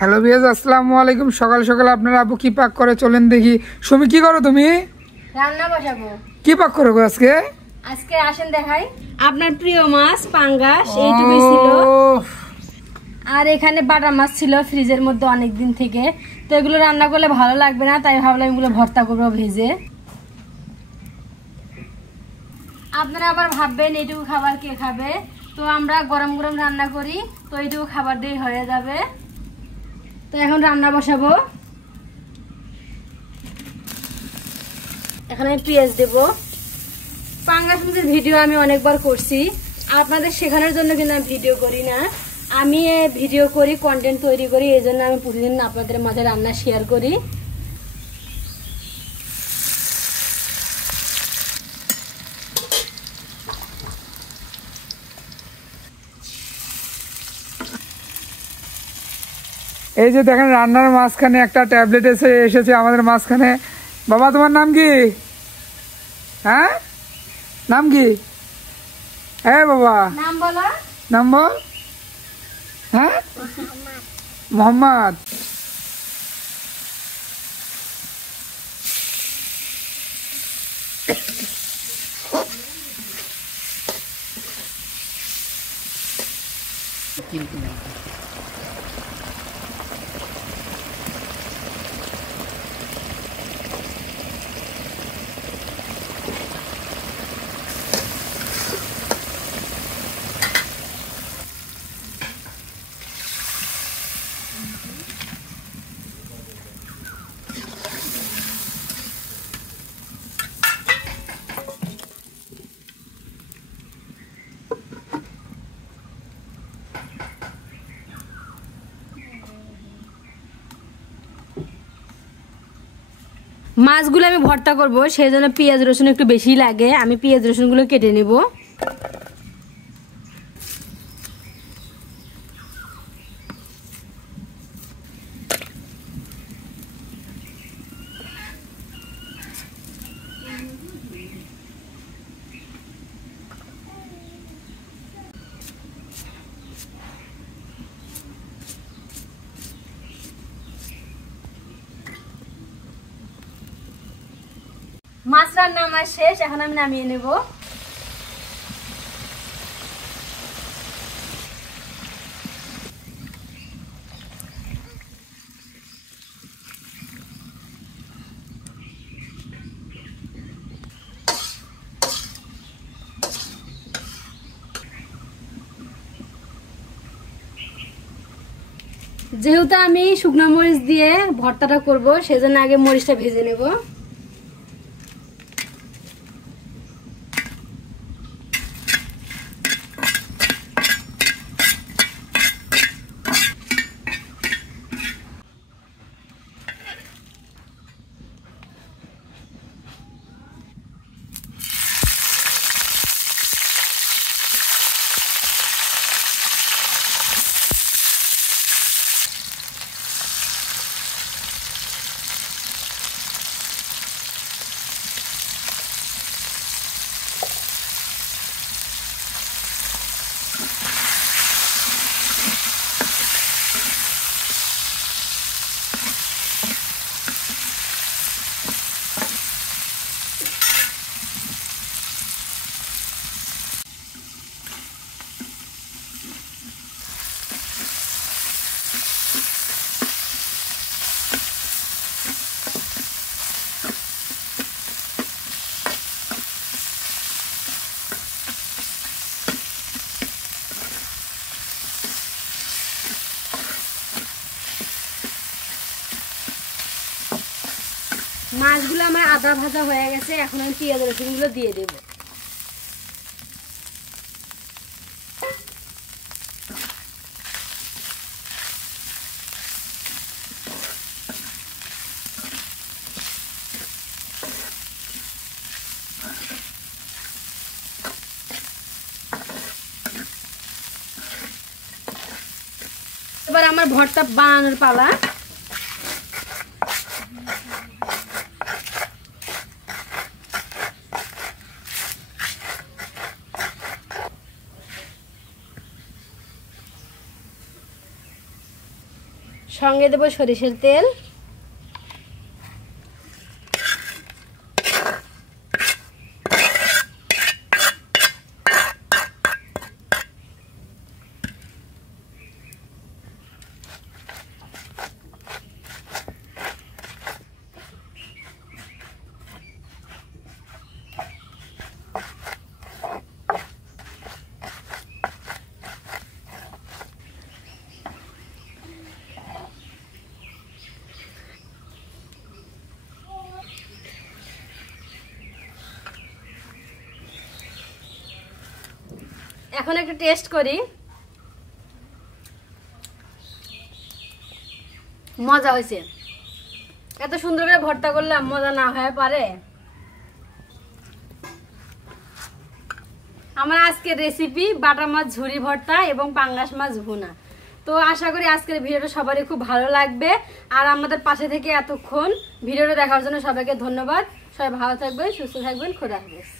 Hello viewers, আসসালামু আলাইকুম। সকাল সকাল আপনারা আবু কি পাক করে চলেন দেখি। সুমি কি করো তুমি? রান্না বসাবো। কি পাক করো গো আজকে? আজকে আসেন দেখাই আপনার প্রিয় মাছ পাঙ্গাস, এইটুকুই ছিল। আর এখানে বাটা মাছ ছিল ফ্রিজের মধ্যে অনেক দিন থেকে, তো এগুলো রান্না করলে ভালো লাগবে না, তাই ভাবলাম এগুলো ভর্তা করবো ভেজে। আপনারা আবার ভাববেন এইটুকু খাবার কে খাবে, তো আমরা গরম গরম রান্না করি, তো এইটুকু খাবার দিয়ে হয়ে যাবে। তো এখন রান্না বসাবো। এখানে পেঁয়াজ দেব। পাঙ্গাস মাছের ভিডিও আমি অনেকবার করছি, আপনাদের শেখানোর জন্য কিন্তু আমি ভিডিও করি না। আমি ভিডিও করি, কন্টেন্ট তৈরি করি, এই জন্য আমি প্রতিদিন আপনাদের মাঝে রান্না শেয়ার করি। এই যে দেখেন রান্নার মাঝখানে একটা ট্যাবলেট এসেছে আমাদের মাঝখানে। বাবা তোমার নাম কি? হ্যাঁ নাম কি? হ্যাঁ বাবা নাম বলো। নাম বল। হ্যাঁ মোহাম্মদ। মাছগুলো আমি ভর্তা করব, সেই জন্য পেঁয়াজ রসুন একটু বেশি লাগে। আমি পেঁয়াজ রসুনগুলো কেটে নেব। মাছ রান্না আমার শেষ, এখন আমি নামিয়ে নেব। যেহেতু আমি শুকনো মরিচ দিয়ে ভর্তাটা করব, সেজন্য আগে মরিচটা ভেজে নেব। মাছগুলো আমার আদা ভাজা হয়ে গেছে, এখন আমি পেঁয়াজ রসুনগুলো দিয়ে দেব। এবার আমার ভর্তা বানানোর পালা। সঙ্গে দেব সরিষার তেল, এখন একটু টেস্ট করি। মজা হয়েছে। এত সুন্দর করে ভর্তা করলাম, মজা না হয়ে পারে? আমার আজকের রেসিপি বাটা মাছ ঝুরি ভর্তা এবং পাঙ্গাস মাছ ভুনা। তো আশা করি আজকের ভিডিওটা সবারই খুব ভালো লাগবে। আর আমাদের পাশে থেকে এতক্ষণ ভিডিওটা দেখার জন্য সবাইকে ধন্যবাদ। সবাই ভালো থাকবেন, সুস্থ থাকবেন, খোদা হাফেজ।